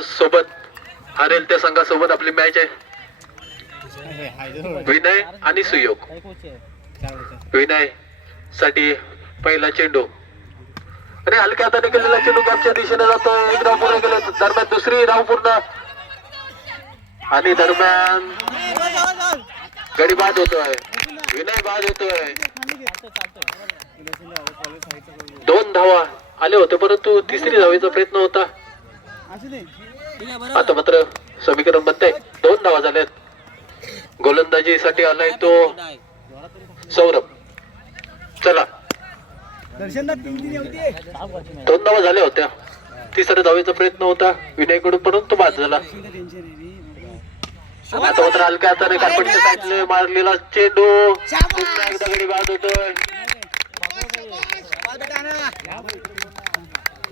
सोबत हरेल त्या संघासोबत आपली मॅच आहे. विनय आणि सुयोग. विनय साठी पहिला चेंडू आणि हलक्या हाताने केलेला चेंडू गॅपच्या दिशेने जातो. एक धाव पूर्ण केले दरम्यान दुसरी धाव पूर्ण आणि दरम्यान गडी बाद होतोय. विनय बाद होतोय. 2 धावा आले होते परंतु तिसरी धावेचा प्रयत्न होता. आता मात्र समीकरण बनतंय. 2 धावा झाल्यात. गोलंदाजीसाठी आलाय तो सौरभ. चला 2 धावा झाल्या होत्या. तिसऱ्या धावेचा प्रयत्न होता विनयकडून परंतु बाद झाला. आता मात्र हलक्या हाताने कापडच्या साईडने मारलेला चेंडू पुन्हा एकदा गडी बाद होतोय.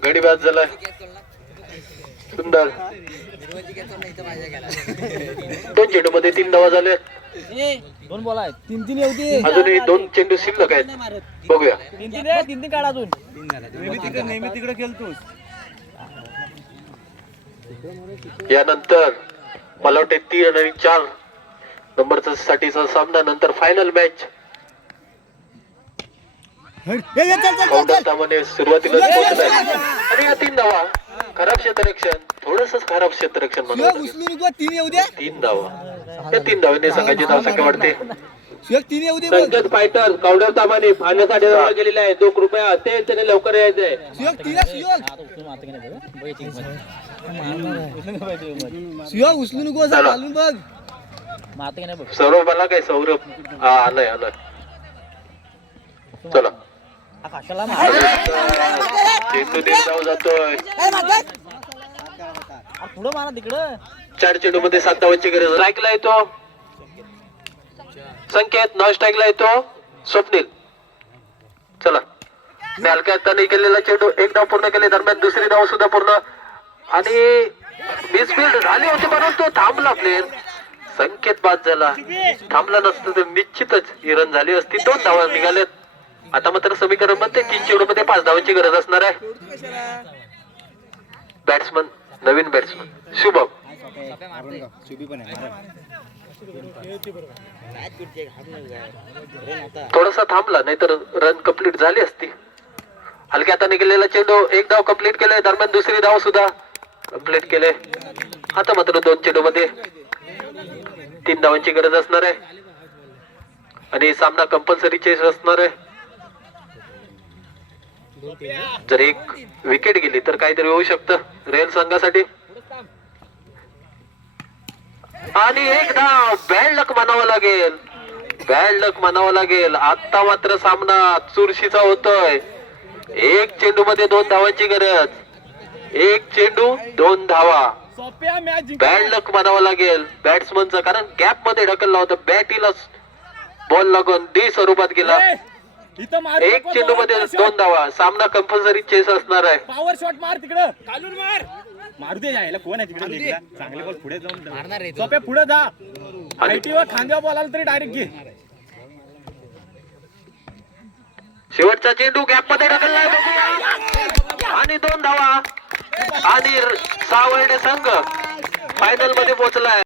गडी बाद झालाय. सुंदर 2 चेंडू मध्ये 3 धावा झाल्या. 2 बॉल आहेत. 3 येऊ अजूनही 2 चेंडू शिल्लक आहेत. बघूया 3 काढ अजून. नेहमी तिकडे खेळतोस. यानंतर मला वाटते 3 आणि 4 नंबरचा साठीचा सामना नंतर फायनल मॅच काउंटरप्रमाणे सुरुवातीला पोहोचलाय आणि या 3 धावा खराब क्षेत्ररक्षण थोडस खराब क्षेत्ररक्षण म्हणून 3 धावा. या 3 धावांनी संघाची धावसंख्या वाढते. संकेत फायटर कावडर तामाने पाहण्यासाठी गेलेले आहे. 2 कृपया ते त्याने लवकर यायचंय. उचलू नको घालून बघ. सौरभ आला काय? सौरभ आलाय आलाय. चला चेंडू 3 धाव जातोय. पुढं मारा तिकडं. 4 चेंडू मध्ये 7 धावांची गरज. स्ट्राईकला येतो संकेत. नॉन स्ट्राईकला येतो स्वप्नील. चला हलक्या हाताने केलेला चेंडू 1 धाव पूर्ण केले. दरम्यान दुसरी धाव सुद्धा पूर्ण आणि मिसफील्ड झाली होती परंतु थांबला प्लेअर. संकेत बाद झाला. थांबला नसतं तर निश्चितच ही रन झाली असती. 2 धावा निघाल्यात. आता मात्र समीकरण मध्ये 3 चेंडू मध्ये 5 धावांची गरज असणार आहे. बॅट्समन नवीन बॅट्समन शुभम थोडासा थांबला नाहीतर रन कंप्लीट झाली असती. हलक्या हाताने केलेला चेंडू 1 धाव कंप्लीट केले. दरम्यान दुसरी धाव सुद्धा कंप्लीट केले. आता मात्र 2 चेंडू मध्ये 3 धावांची गरज असणार आहे आणि सामना कंपल्सरी चेस असणार आहे. जर 1 विकेट गेली तर काहीतरी होऊ शकतं रेल संघासाठी. आणि 1 धाव. बॅड लक म्हणावं लागेल. बॅड लक म्हणावं लागेल. आता मात्र सामना चुरशीचा होतोय. 1 चेंडू मध्ये 2 धावांची गरज. 1 चेंडू 2 धावा. बॅड लक म्हणावं लागेल बॅट्समनचा कारण गॅप मध्ये ढकलला होता. बॅटीला बॉल लागून डी स्वरूपात गेला. 1 चेंडू मध्ये 2 धावा. सामना कंपल्सरी चेस असणार आहे. पॉवर शॉट मार तिकडं. काढून मार. मारू दे यायला. कोण आहे तिकडे? चांगले बॉल पुढे जाऊन सोप्या पुढे जा. आयटीवर खांद्यावर बॉल आला तरी डायरेक्ट घे. शेवटचा चेंडू गॅप मध्ये ढकलला आणि 2 धावा आणि सावर्डे संघ फायनल मध्ये पोहोचलाय.